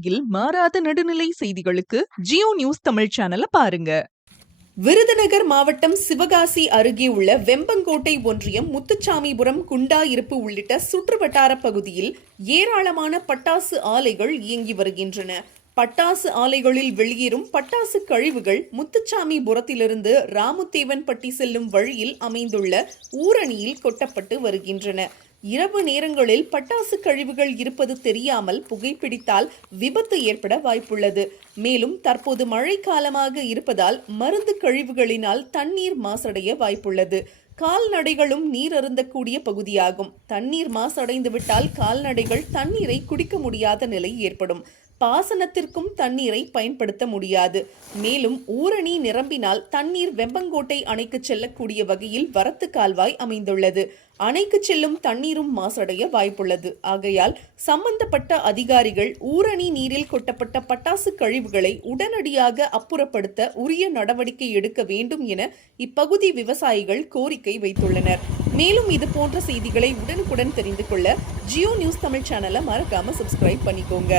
உலகில் மாறாத நடுநிலை செய்திகளுக்கு ஜியோ நியூஸ் தமிழ் சேனலை பாருங்க. விருதுநகர் மாவட்டம் சிவகாசி அருகே உள்ள வெம்பங்கோட்டை ஒன்றியம் முத்துச்சாமிபுரம் குண்டாயிருப்பு உள்ளிட்ட சுற்றுவட்டார பகுதியில் ஏராளமான பட்டாசு ஆலைகள் இயங்கி வருகின்றன. பட்டாசு ஆலைகளில் வெளியேறும் பட்டாசு கழிவுகள் முத்துச்சாமிபுரத்திலிருந்து ராமுத்தேவன்பட்டி செல்லும் வழியில் அமைந்துள்ள ஊரணியில் கொட்டப்பட்டு வருகின்றன. இரவு நேரங்களில் பட்டாசு கழிவுகள் இருப்பது தெரியாமல் புகைப்பிடித்தால் விபத்து ஏற்பட வாய்ப்புள்ளது. மேலும் தற்போது மழைக்காலமாக இருப்பதால் மருந்து கழிவுகளினால் தண்ணீர் மாசடைய வாய்ப்புள்ளது. கால்நடைகளும் நீர் அருந்தக்கூடிய பகுதியாகும். தண்ணீர் மாசடைந்து விட்டால் கால்நடைகள் தண்ணீரை குடிக்க முடியாத நிலை ஏற்படும். பாசனத்திற்கும் தண்ணீரை பயன்படுத்த முடியாது. மேலும் ஊரணி நிரம்பினால் தண்ணீர் வெம்பங்கோட்டை அணைக்கு செல்லக்கூடிய வகையில் வரத்து கால்வாய் அமைந்துள்ளது. அணைக்கு செல்லும் தண்ணீரும் மாசடைய வாய்ப்புள்ளது. ஆகையால் சம்பந்தப்பட்ட அதிகாரிகள் ஊரணி நீரில் கொட்டப்பட்ட பட்டாசு கழிவுகளை உடனடியாக அப்புறப்படுத்த உரிய நடவடிக்கை எடுக்க வேண்டும் என இப்பகுதி விவசாயிகள் கோரிக்கை வைத்துள்ளனர். மேலும் இது போன்ற செய்திகளை உடனுக்குடன் தெரிந்து கொள்ள ஜியோ நியூஸ் தமிழ் சேனலை மறக்காம சப்ஸ்கிரைப் பண்ணிக்கோங்க.